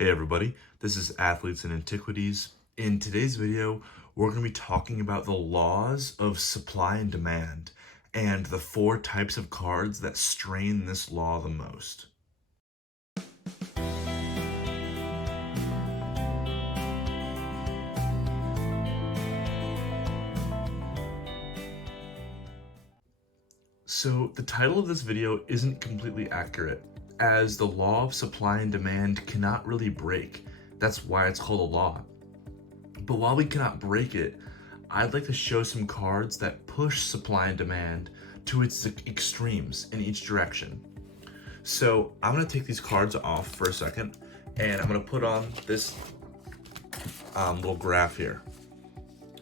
Hey everybody, this is Athletes and Antiquities. In today's video, we're going to be talking about the laws of supply and demand and the 4 types of cards that strain this law the most. So the title of this video isn't completely accurate, as the law of supply and demand cannot really break. That's why it's called a law. But while we cannot break it, I'd like to show some cards that push supply and demand to its extremes in each direction. So I'm gonna take these cards off for a second, and I'm gonna put on this little graph here.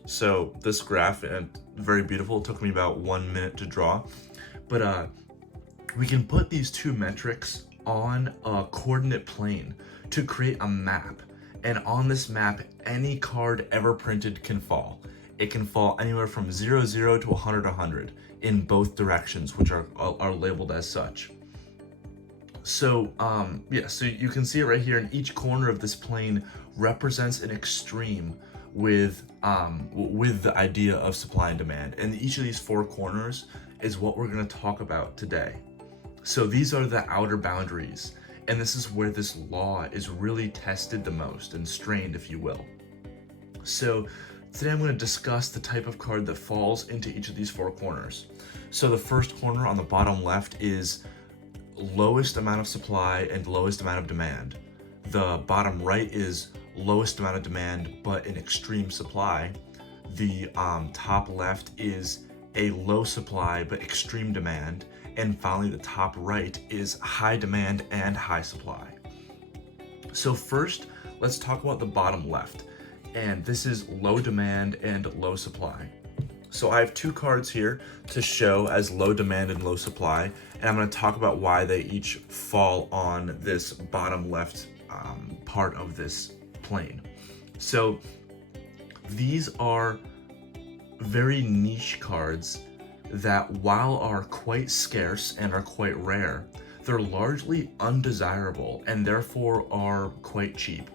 So this graph, and very beautiful, it took me about 1 minute to draw, but we can put these 2 metrics on a coordinate plane to create a map. And on this map, any card ever printed can fall. It can fall anywhere from 0, 0 to 100, 100 in both directions, which are labeled as such. So so you can see it right here, and each corner of this plane represents an extreme with the idea of supply and demand. And each of these 4 corners is what we're going to talk about today. So these are the outer boundaries, and this is where this law is really tested the most and strained, if you will. So today I'm going to discuss the type of card that falls into each of these 4 corners. So the first corner on the bottom left is lowest amount of supply and lowest amount of demand. The bottom right is lowest amount of demand but an extreme supply. The top left is a low supply but extreme demand. And finally, the top right is high demand and high supply. So first, let's talk about the bottom left. And this is low demand and low supply. So I have 2 cards here to show as low demand and low supply, and I'm going to talk about why they each fall on this bottom left part of this plane. So these are very niche cards that, while are quite scarce and are quite rare, they're largely undesirable and therefore are quite cheap.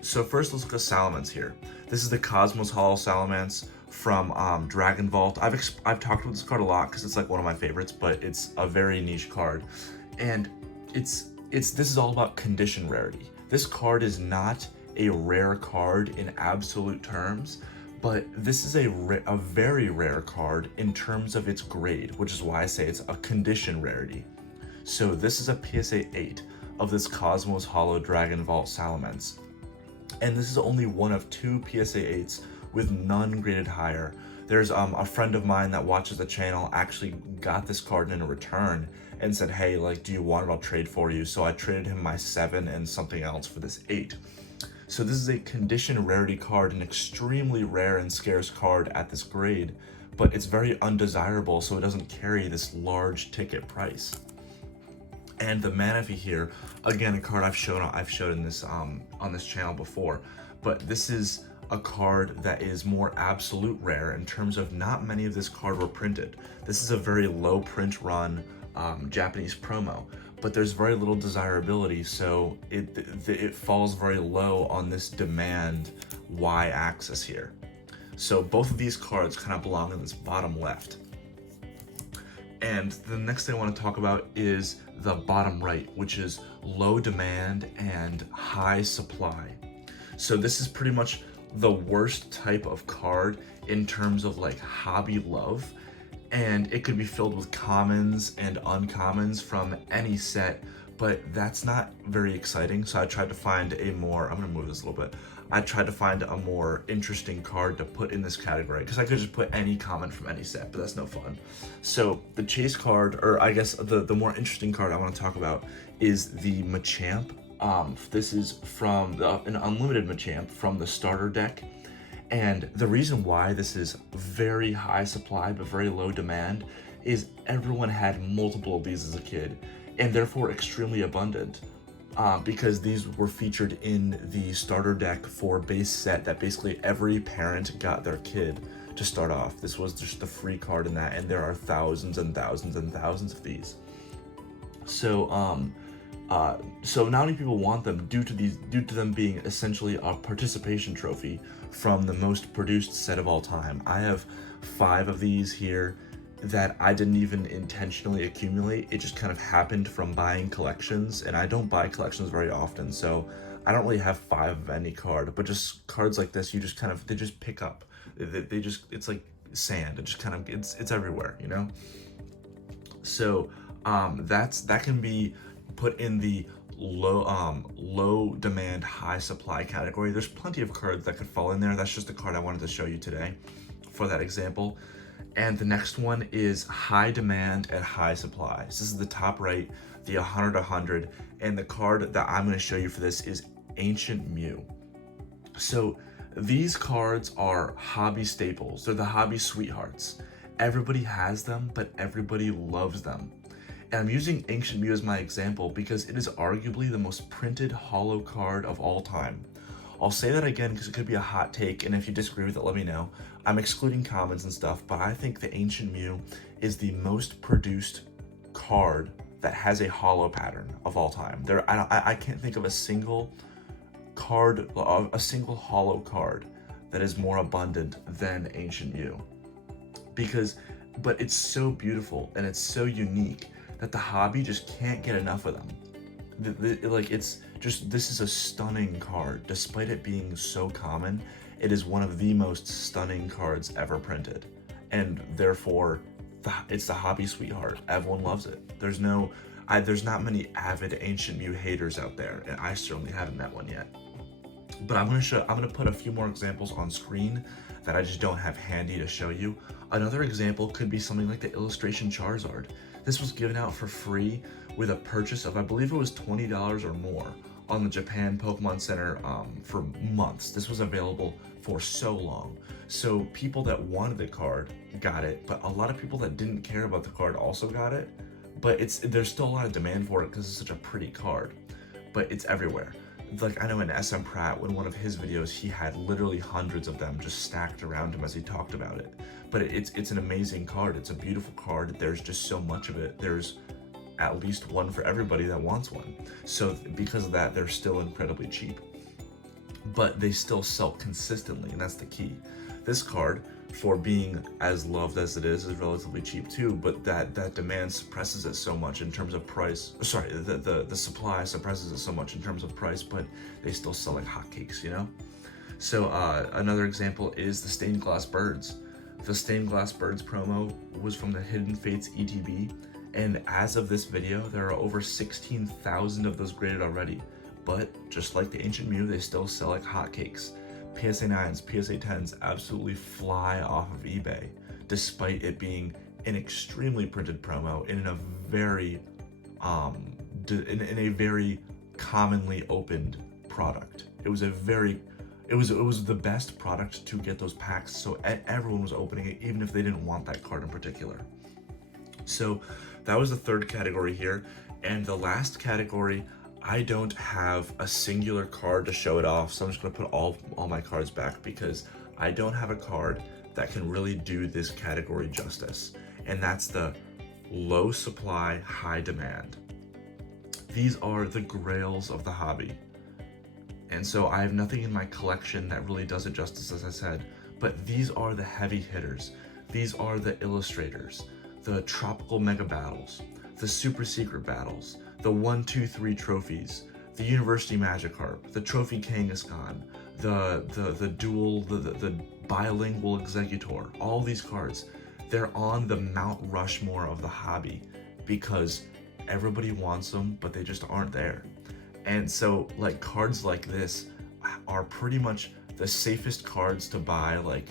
So first, let's look at Salamence here. This is the Cosmos Hollow Salamence from Dragon Vault. I've talked about this card a lot because it's like one of my favorites, but it's a very niche card, and this is all about condition rarity. This card is not a rare card in absolute terms, but this is a very rare card in terms of its grade, which is why I say it's a condition rarity. So this is a PSA 8 of this Cosmos Hollow Dragon Vault Salamence, and this is only one of 2 PSA 8s with none graded higher. There's a friend of mine that watches the channel actually got this card in a return and said, hey, like, do you want it? I'll trade for you. So I traded him my 7 and something else for this 8. So this is a condition rarity card, an extremely rare and scarce card at this grade, but it's very undesirable, so it doesn't carry this large ticket price. And the Manaphy here, again, a card I've showed in this on this channel before, but this is a card that is more absolute rare in terms of not many of this card were printed. This is a very low print run Japanese promo, but there's very little desirability, so it falls very low on this demand y-axis here. So both of these cards kind of belong in this bottom left. And the next thing I want to talk about is the bottom right, which is low demand and high supply. So this is pretty much the worst type of card in terms of like hobby love, and it could be filled with commons and uncommons from any set, but that's not very exciting. So I tried to find I'm gonna move this a little bit. I tried to find a more interesting card to put in this category, because I could just put any common from any set, but that's no fun. So the chase card, or I guess the more interesting card I want to talk about, is the Machamp. This is from an unlimited Machamp from the starter deck. And the reason why this is very high supply but very low demand is everyone had multiple of these as a kid, and therefore extremely abundant, because these were featured in the starter deck for base set that basically every parent got their kid to start off. This was just the free card in that, and there are thousands and thousands and thousands of these. So So not many people want them due to them being essentially a participation trophy from the most produced set of all time. I have 5 of these here that I didn't even intentionally accumulate. It just kind of happened from buying collections, and I don't buy collections very often, so I don't really have 5 of any card, but just cards like this, you just kind of, they just pick up. They just, it's like sand. It just kind of, it's everywhere, you know? So that can be put in the low demand, high supply category. There's plenty of cards that could fall in there. That's just the card I wanted to show you today for that example. And the next one is high demand and high supply. So this is the top right, the 100, and the card that I'm going to show you for this is Ancient Mew. So these cards are hobby staples. They're the hobby sweethearts. Everybody has them, but everybody loves them. And I'm using Ancient Mew as my example because it is arguably the most printed holo card of all time. I'll say that again because it could be a hot take, and if you disagree with it, let me know. I'm excluding commons and stuff, but I think the Ancient Mew is the most produced card that has a holo pattern of all time. I can't think of a single card, a single holo card that is more abundant than Ancient Mew. But it's so beautiful and it's so unique that the hobby just can't get enough of them. This is a stunning card. Despite it being so common, it is one of the most stunning cards ever printed. And therefore, it's the hobby sweetheart. Everyone loves it. There's not many avid Ancient Mew haters out there, and I certainly haven't met one yet. But I'm gonna put a few more examples on screen that I just don't have handy to show you. Another example could be something like the Illustration Charizard. This was given out for free with a purchase of, I believe it was $20 or more on the Japan Pokemon Center for months. This was available for so long. So people that wanted the card got it, but a lot of people that didn't care about the card also got it. But there's still a lot of demand for it because it's such a pretty card, but it's everywhere. Like, I know in SM Pratt, in one of his videos, he had literally hundreds of them just stacked around him as he talked about it. But it's an amazing card. It's a beautiful card. There's just so much of it. There's at least one for everybody that wants one. So because of that, they're still incredibly cheap. But they still sell consistently, and that's the key. This card, for being as loved as it is relatively cheap too, but that demand suppresses it so much in terms of price. Sorry, the supply suppresses it so much in terms of price, but they still sell like hotcakes, you know? So another example is the Stained Glass Birds. The Stained Glass Birds promo was from the Hidden Fates ETB, and as of this video, there are over 16,000 of those graded already. But just like the Ancient Mew, they still sell like hotcakes. PSA 9s, PSA 10s absolutely fly off of eBay, despite it being an extremely printed promo in a very commonly opened product. It was the best product to get those packs, so everyone was opening it, even if they didn't want that card in particular. So that was the third category here, and the last category, I don't have a singular card to show it off, so I'm just gonna put all my cards back because I don't have a card that can really do this category justice, and that's the low supply, high demand. These are the grails of the hobby. And so I have nothing in my collection that really does it justice, as I said, but these are the heavy hitters. These are the illustrators, the tropical mega battles, the super secret battles, the 1, 2, 3 trophies, the University Magikarp, the Trophy Kangaskhan, the dual, the bilingual Exeggutor, all these cards, they're on the Mount Rushmore of the hobby because everybody wants them, but they just aren't there. And so like cards like this are pretty much the safest cards to buy. Like,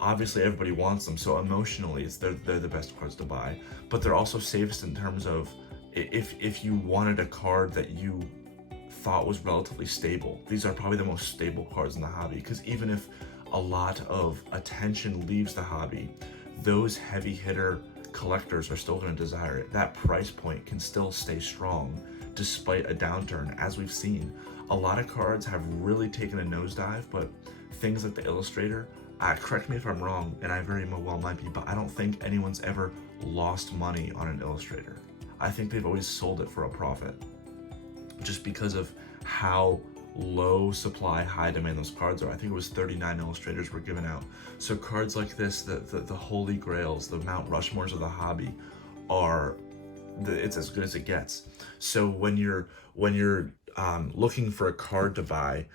obviously everybody wants them, so emotionally they're the best cards to buy, but they're also safest in terms of if you wanted a card that you thought was relatively stable, these are probably the most stable cards in the hobby, because even if a lot of attention leaves the hobby, those heavy hitter collectors are still going to desire it. That price point can still stay strong despite a downturn. As we've seen, a lot of cards have really taken a nosedive, but things like the Illustrator, correct me if I'm wrong, and I very well might be, but I don't think anyone's ever lost money on an Illustrator. I think they've always sold it for a profit. just because of how low supply, high demand those cards are. I think it was 39 illustrators were given out. So cards like this, the holy grails, the Mount Rushmores of the hobby, are it's as good as it gets. So when you're looking for a card to buy,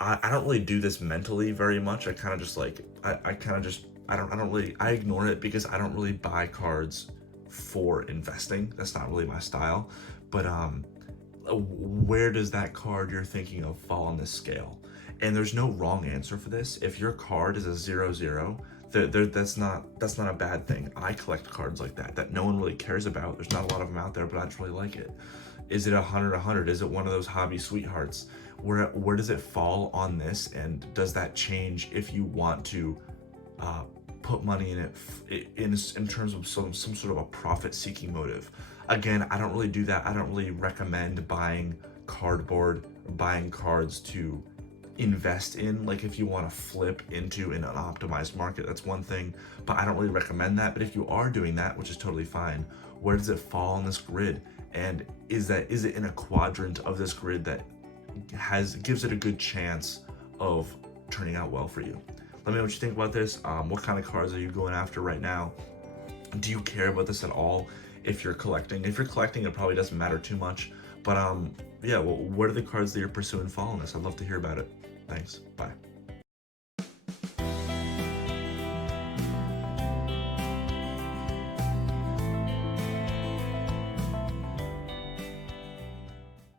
I don't really do this mentally very much. I kind of just like I kind of just I don't really, I ignore it because I don't really buy cards for investing. That's not really my style. But where does that card you're thinking of fall on this scale? And there's no wrong answer for this. If your card is a 0-0, that's not a bad thing. I collect cards like that no one really cares about. There's not a lot of them out there, but I just really like it. Is it 100? Is it one of those hobby sweethearts? Where does it fall on this? And does that change if you want to put money in it in terms of some sort of a profit-seeking motive? Again, I don't really do that. I don't really recommend buying cardboard, buying cards to invest in. Like if you want to flip into an optimized market, that's one thing, but I don't really recommend that. But if you are doing that, which is totally fine, where does it fall on this grid? And is it in a quadrant of this grid that gives it a good chance of turning out well for you? Let me know what you think about this. What kind of cards are you going after right now? Do you care about this at all? If you're collecting, it probably doesn't matter too much. But yeah, well, what are the cards that you're pursuing fall on this? I'd love to hear about it. Thanks. Bye.